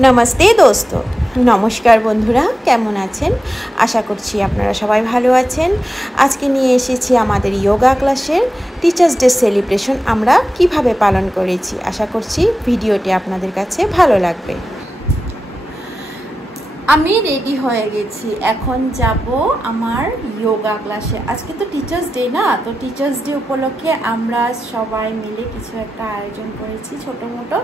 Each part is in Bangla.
नमस्ते दोस्तों, नमस्कार बंधुरा केमन आছেন? आशा करছি আপনারা সবাই ভালো আছেন। আজকে নিয়ে এসেছি আমাদের যোগা ক্লাসের টিচার্স ডে সেলিব্রেশন আমরা কিভাবে পালন করেছি। আশা করছি ভিডিওটি আপনাদের কাছে ভালো লাগবে। আমি রেডি হয়ে গেছি, এখন যাব আমার যোগা ক্লাসে। আজকে তো টিচার্স ডে না, তো টিচার্স ডে উপলক্ষে আমরা সবাই মিলে কিছু একটা আয়োজন করেছি ছোটো মোটো,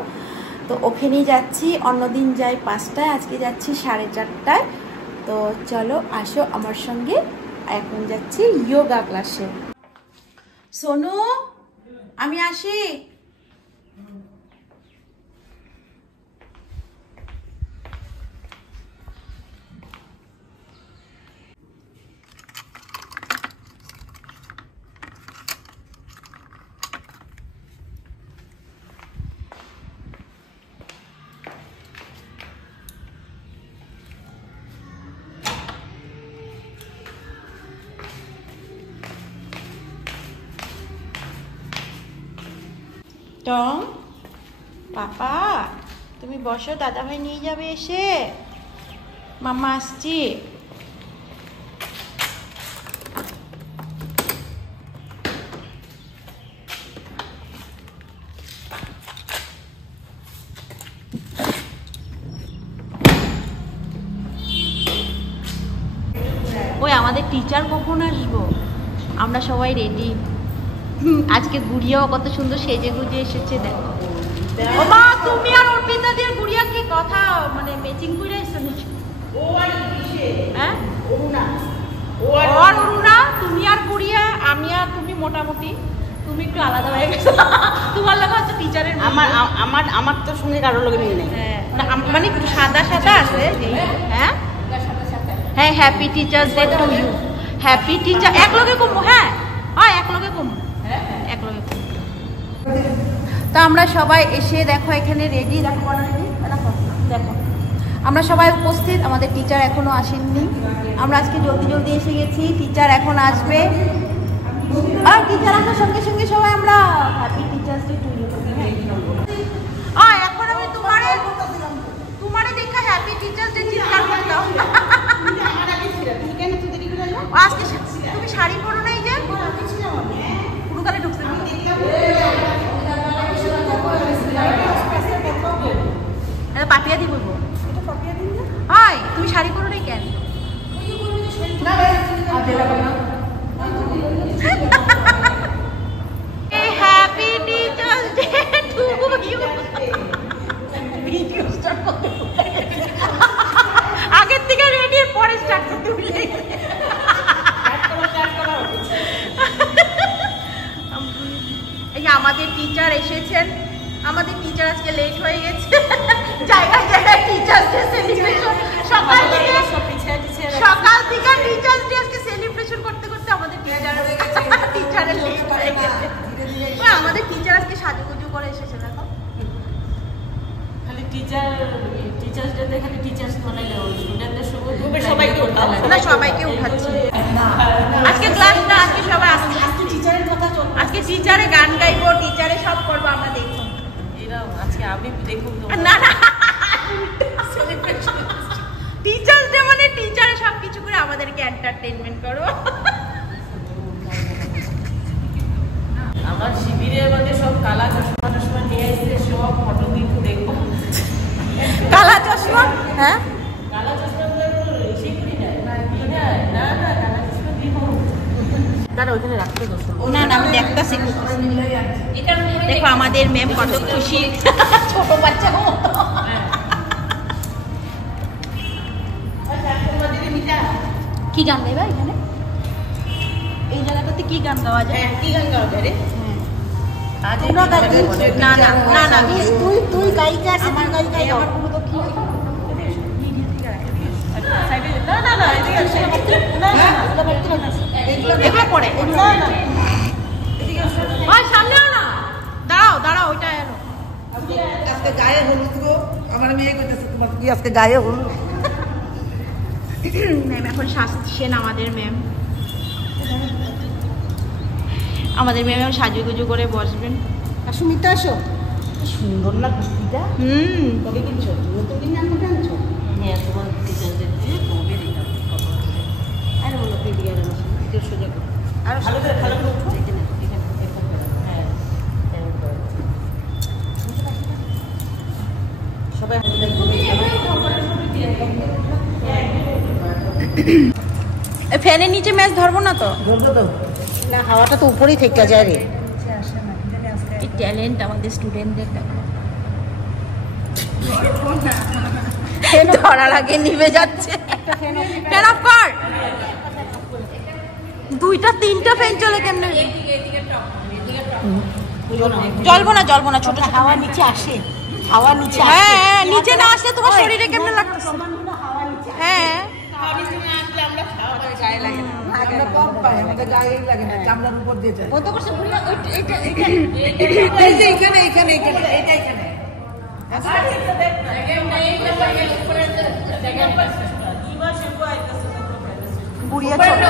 তো ওখানেই যাচ্ছি। অন্যদিন যাই 5টায়, আজকে যাচ্ছি 4:30টায়। তো চলো আসো আমার সঙ্গে, এখন যাচ্ছি যোগা ক্লাসে। সোনু, আমি আসি। টম, পাপা তুমি বসো, দাদা ভাই নিয়ে যাবে এসে। মাম্মা আসছি। ওই আমাদের টিচার কখন আসবো? আমরা সবাই রেডি। আজকে গুড়িয়াও কত সুন্দর সেজে গুজে এসেছে, দেখো। ও মা, তুমি আর অর্পিতা দিয়ে গুড়িয়া কি কথা, মানে ম্যাচিং করে এসেছো নাকি? ও আর কিসে? হ্যাঁ, অরুণা। ও আর অরুণা, তুমি আর গুড়িয়া, আমি আর তুমি মোটামুটি। তুমি একটু আলাদা হয়ে গেছো, তোমার লাগা হচ্ছে টিচারের। আমার তো সঙ্গে কারোর লগে মিল নেই। হ্যাঁ, মানে একটু সাদা সাদা আছে। হ্যাঁ হ্যাঁ, happy teachers day to you. Happy teacher এক লগে কমু। হ্যাঁ হয় এক লগে কমু, এক লগে কমু। তো আমরা সবাই এসে দেখো এখানে রেডি, দেখো দেখো আমরা সবাই উপস্থিত। আমাদের টিচার এখনো আসেননি, আমরা আজকে জলদি জলদি এসে গেছি। টিচার এখন আসবে, আর টিচার আসার সঙ্গে সঙ্গে সবাই আমরা happy teachers day to you. এখন আমি তোমারে দেখা হ্যাপি টিচার্স ডে চিৎকার করতাম। আজকে তুমি শাড়ি পরো নাই যে? পুরোকালে ঢুকছে। পাপিয়া দিব, হয় তুমি শাড়ি পরো নাই কেন? Happy teachers day to you. Video start করতে আগের থেকে রেডি, পরে স্টার্ট করতে ভুলে গেছি। এই যে আমাদের টিচার এসেছেন, আমাদের টিচার আজকে লেট হয়ে গেছে। জায়গায় জায়গায় টিচার্স ডে সেলিব্রেশন, সকাল থেকে টিচার্স ডে আজকে সেলিব্রেশন করতে করতে আমাদের টিচার হয়ে গেছে, টিচারের লেট হয়ে গেছে। আমাদের টিচার আজকে সাজুগুজু করে এসেছে, দেখো। খালি টিচার্স ডে তে খালি টিচার্স মানে স্টুডেন্টদের সবাইকে উঠাও না, সবাইকে উঠাচ্ছি আজকে ক্লাস না। আজকে সবাই আজকে টিচারের কথা চলবে, আজকে টিচারে গান গাইবো, টিচারে সব করবো আমরা, দেখো। এরা আজকে আমি দেখুন না না, টিচার্স ডে মানে টিচারে সব কিছু করে আমাদেরকে এন্টারটেইনমেন্ট করো। আমার শিবিরের মধ্যে সব কালা চশমা টশমা নিয়ে এসে সব ফটো দিয়ে দেখবো। কালা চশমা? হ্যাঁ, কালা চশমা রিসিভ করি না, না না কালা চশমা দিব দাঁড়া, ওইখানে রাখতে দোস্ত। না না, আমি দেখতেছি। দেখো আমাদের ম্যাম কত খুশি, ছোট বাচ্চা মতো। কি গান গাইবা এখানে? এই জায়গাটাতে কি গান গাওয়া যায়? কি গান গাওয়া যায় রে? না না না না, তুই গায়িকা আছে, আমার গায়িকা আমার পুরো তো কি না না না, এদিকে আসো না না, এগুলো পড়ে না না, ওই সামনে না, দাঁড়াও দাঁড়াও, ওইটা এলো। আজকে গায়ে হলুদ গো, আমার মেয়ে কইতেছে তোমার কি আজকে গায়ে হলুদ। ম্যাম এখন সাজছেন, আমাদের ম্যাম সাজুগুজু করে বসবেন। সুমিতা আসো, সুন্দর না কুর্তিটা। কবে কিনছো? নতুন দিন না সবাই ফ্যানের নিচে ম্যাচ ধরবো না তো? ধরবো তো না, হাওয়াটা তো উপরেই থেকে যায় রে। এই ট্যালেন্ট আমাদের স্টুডেন্টদের ধরার আগে নিভে যাচ্ছে। ফ্যান অফ কর। 2টা 3টা ফ্যান চলে কেমনে? জ্বলবো না জ্বলবো না, ছোট হাওয়া নিচে আসে, হাওয়া নিচে আসে। হ্যাঁ নিচে না আসলে তোমার শরীরে কেমনে লাগতেছে? হ্যাঁ কম পায়, আমাদের গায়ে লাগে না, চামড়ার উপর দিয়ে যায়। কত করছে ঘুরিয়া? এই যে এখানে এখানে এখানে এটা এখানে বুড়িয়া ছোট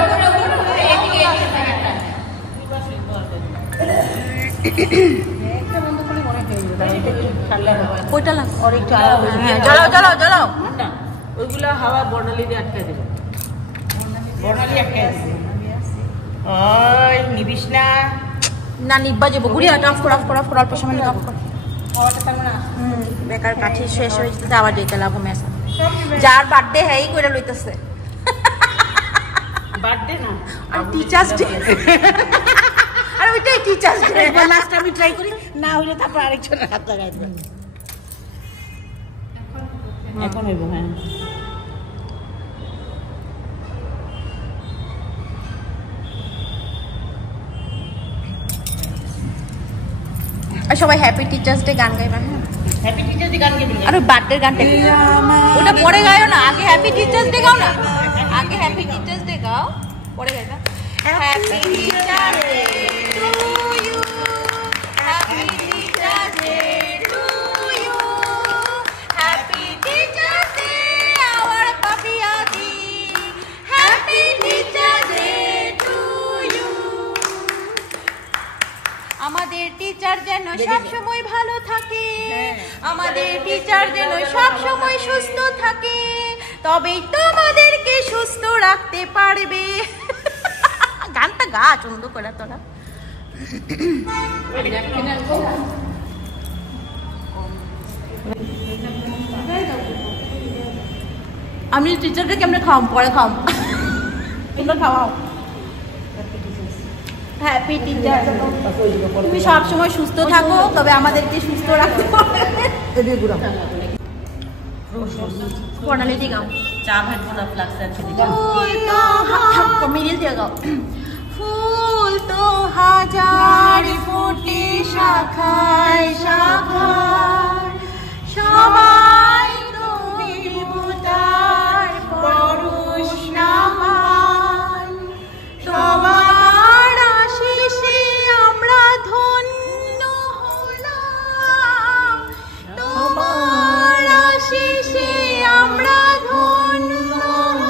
ওইটা লাগ और একটু আলাদা হয়ে যাবে। জ্বালাও জ্বালাও জ্বালাও না ওইগুলা হাওয়া বর্ণালী দিয়ে আটকে দেবে, বর্ণালী আটকে দেবে। ওই নিবিস না, না নিব্বা যাবো ঘুরিয়া অফ কর অফ কর অফ কর অল্প সময় অফ কর। হাওয়াটা তার মানে বেকার কাঠি শেষ হয়ে যেতে আবার যেতে লাগবো মেসা। যার বার্থডে হ্যাঁ করে লইতেছে বার্থডে না আর টিচার্স ডে। আর ওইটাই টিচার্স ডে। একবার লাস্ট আমি ট্রাই করি, না হলে তারপর আরেকজনের হাত লাগাই দেবেন। এখন হইব হ্যাঁ। আর সবাই হ্যাপি টিচার্স ডে গান গাইবা। হ্যাঁ হ্যাপি টিচার্স ডে গান গাইবেন। আর ওই বার্থডে গানটা ওটা পরে গাও না, আগে হ্যাপি টিচার্স ডে গাও না, আগে হ্যাপি টিচার্স ডে গাও পরে গাইবা। Happy teachers day to you, happy teachers day to you, happy teachers day our Papiya দি, happy teachers day to you. আমাদের টিচার যেন সব সময় ভালো থাকে, আমাদের টিচার যেন সব সময় সুস্থ থাকে, তবেই তোমাদেরকে সুস্থ রাখতে পারবে। গানটা গা চন্দ করে তোরা। আমি টিচারকে কেমনে খাওয়াম পরে খাওয়াম, তোমরা খাওয়াও। হ্যাপি টিচার, তুমি সব সময় সুস্থ থাকো, তবে আমাদেরকে সুস্থ রাখতে হবে। প্রণালী দিয়ে গাও। চা ভাজবো না, ফ্লাক্স আছে মিডিল দিয়ে গাও। ফুল তো হাজার ফোটে শাখায় শাখায়, সবাই তো দেবতার পরশ নামায়, সবার আশিসে আমরা ধন্য হলাম, তোমার আশিসে আমরা ধন্য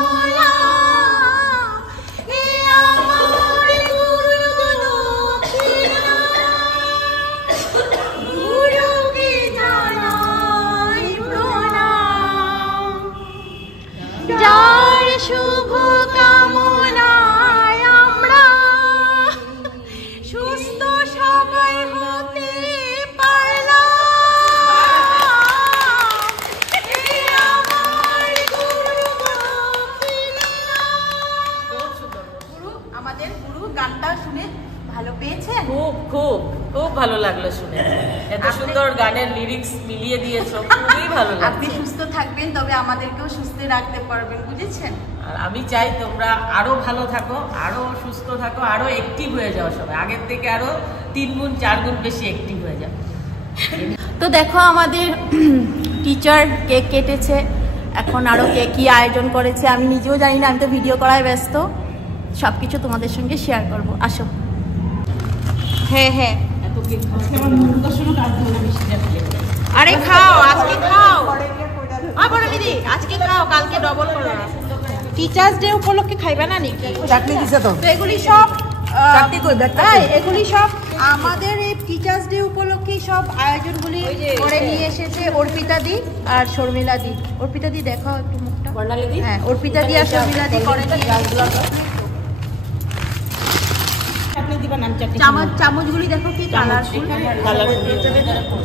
হলাম, এ আমার গুরুকে জানাই প্রণাম, যার শুভ কামনায় আমরা সুস্থ সবাই হতে পারলাম, এ আমার গুরু গুরু। আমাদের গুরু গানটা শুনে ভালো পেয়েছেন? খুব খুব খুব ভালো লাগলো শুনে, এত সুন্দর গানের লিরিক্স মিলিয়ে দিয়েছো, খুবই ভালো আপনি লাগছে। সুস্থ থাকবেন, তবে আমাদেরকেও সুস্থ রাখতে পারবেন, বুঝেছেন? আর আমি চাই তোমরা আরো ভালো থাকো, আরো সুস্থ থাকো, আরো অ্যাক্টিভ হয়ে যাও সবাই, আগের থেকে আরো 3 গুণ 4 গুণ বেশি অ্যাক্টিভ হয়ে যাও। তো দেখো আমাদের টিচার কেক কেটেছে, এখন আরো কে কি আয়োজন করেছে আমি নিজেও জানি না, আমি তো ভিডিও করায় ব্যস্ত, সবকিছু তোমাদের সঙ্গে শেয়ার করব। আসো। হ্যাঁ হ্যাঁ এত কেক খাওয়া আমার মন কষানো কাজ হলো না, বেশি যাচ্ছে। আরে খাও, আজকে খাও। বড় দিদি আজকে খাও, কালকে ডবল করো। টিচার্স ডে উপলক্ষে খাইবা না নাকি? চাটনি দিছে তো, তো এগুলি সব চাটনি কই দেখতে, এগুলি সব আমাদের এই টিচার্স ডে উপলক্ষে সব আয়োজনগুলি করে নিয়ে এসেছে অর্পিতা দি আর শর্মিলা দি। অর্পিতা দি দেখাও একটু মুখটা। বর্ণালী দি, হ্যাঁ অর্পিতা দি আর শর্মিলা দি করে চাটনি দিবা না, চাটনি চামচগুলি দেখো কি কালারফুল। কালারফুল।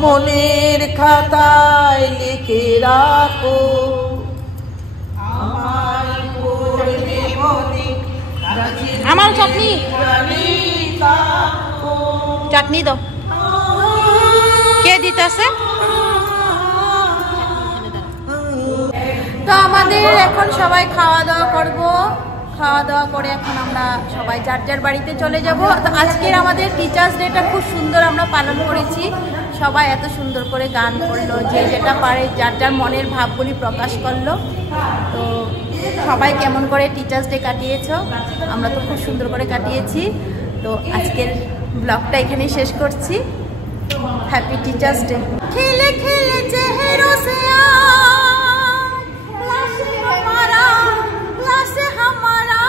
মনের খাতায় লিখে রাখো আমায় পড়বে মনে আমার চাটনি চাটনি দাও কে দিতেছে তো আমাদের এখন সবাই খাওয়া দাওয়া করব খাওয়া দাওয়া করে এখন আমরা সবাই যার যার বাড়িতে চলে যাব তো আজকের আমাদের টিচার্স ডেটা খুব সুন্দর আমরা পালন করেছি সবাই এত সুন্দর করে গান করলো যে যেটা পারে যার যার মনের ভাবগুলি প্রকাশ করলো তো সবাই কেমন করে টিচার্স ডে কাটিয়েছো আমরা তো খুব সুন্দর করে কাটিয়েছি তো আজকের ব্লগটা এখানেই শেষ করছি হ্যাপি টিচার্স ডে খেলে খেলে চেহারা সে हमारा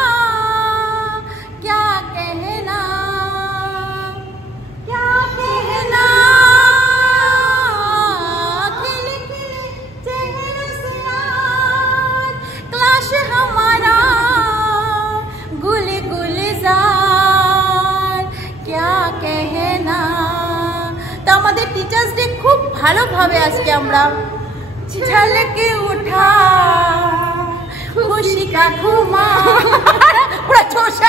क्या कहना खिले खिले चेहरे से क्लास हमारा गुल गुलजार क्या कहना तो আমাদের টিচার্স ডে খুব ভালোভাবে আজকে আমরা ঝলকে উঠা खुशी का घुमा पूरा जोश